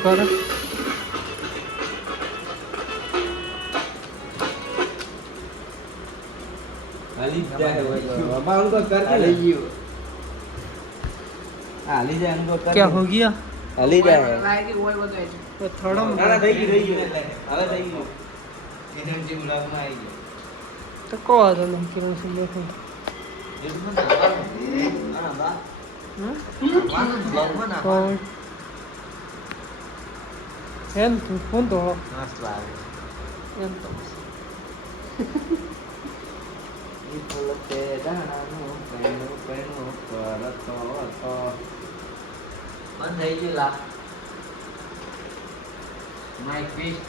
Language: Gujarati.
કરે હાલી જાય અમારું તો કર હાલી ગયો હાલી જાય અનુભવ કર क्या हो गया હાલી જાય तो थोड़ा ના થઈ ગયું હવે થઈ ગયું એનર્જી બ્લોકમાં આવી ગયો तो को आ जाना कि मैं सुन देखो એટલું ના બા બ્લોકમાં ના कौन એમ તું ફોન તો મસ્ત લાગે એમ તો ઈ ફૂલતે દાણાનું પેણું પેણું કરતો હતો બંધ થઈ ગયું લા માય ફિશ